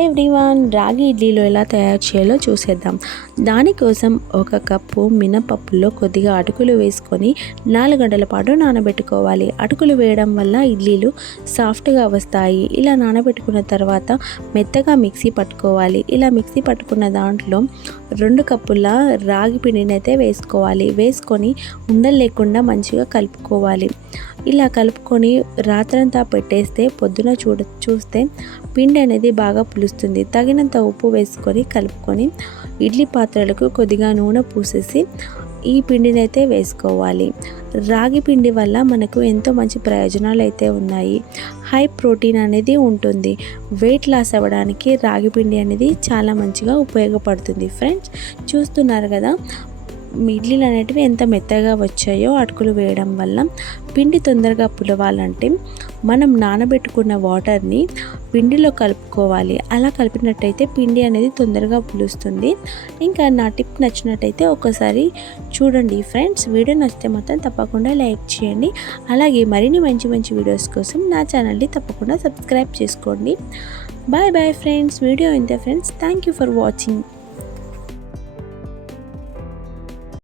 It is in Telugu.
హాయ్ ఎవ్రీవన్, రాగి ఇడ్లీలో ఎలా తయారు చేయాలో చూసేద్దాం. దానికోసం ఒక కప్పు మినపప్పులో కొద్దిగా అటుకులు వేసుకొని 4 గంటల పాటు నానబెట్టుకోవాలి. అటుకులు వేయడం వల్ల ఇడ్లీలు సాఫ్ట్గా వస్తాయి. ఇలా నానబెట్టుకున్న తర్వాత మెత్తగా మిక్సీ పట్టుకోవాలి. ఇలా మిక్సీ పట్టుకున్న దాంట్లో 2 కప్పుల రాగి పిండిని అయితే వేసుకోవాలి. వేసుకొని ఉండలు లేకుండా మంచిగా కలుపుకోవాలి. ఇలా కలుపుకొని రాత్రంతా పెట్టేస్తే పొద్దున చూస్తే పిండి అనేది బాగా పులుస్తుంది. తగినంత ఉప్పు వేసుకొని కలుపుకొని ఇడ్లీ పాత్రలకు కొద్దిగా నూనె పూసేసి ఈ పిండిని అయితే వేసుకోవాలి. రాగి పిండి వల్ల మనకు ఎంతో మంచి ప్రయోజనాలు అయితే ఉన్నాయి. హై ప్రోటీన్ అనేది ఉంటుంది. వెయిట్ లాస్ అవ్వడానికి రాగి పిండి అనేది చాలా మంచిగా ఉపయోగపడుతుంది. ఫ్రెండ్స్, చూస్తున్నారు కదా ఇడ్లీలు అనేటివి ఎంత మెత్తగా వచ్చాయో అటుకులు వేయడం వల్ల. పిండి తొందరగా పులవాలంటే మనం నానబెట్టుకున్న వాటర్ని పిండిలో కలుపుకోవాలి. అలా కలిపినట్టయితే పిండి అనేది తొందరగా పులుస్తుంది. ఇంకా నా టిప్ నచ్చినట్టయితే ఒకసారి చూడండి ఫ్రెండ్స్. వీడియో నచ్చితే మాత్రం తప్పకుండా లైక్ చేయండి. అలాగే మరిన్ని మంచి వీడియోస్ కోసం నా ఛానల్ని తప్పకుండా సబ్స్క్రైబ్ చేసుకోండి. Bye friends. వీడియో ఇంతే friends. Thank you for watching.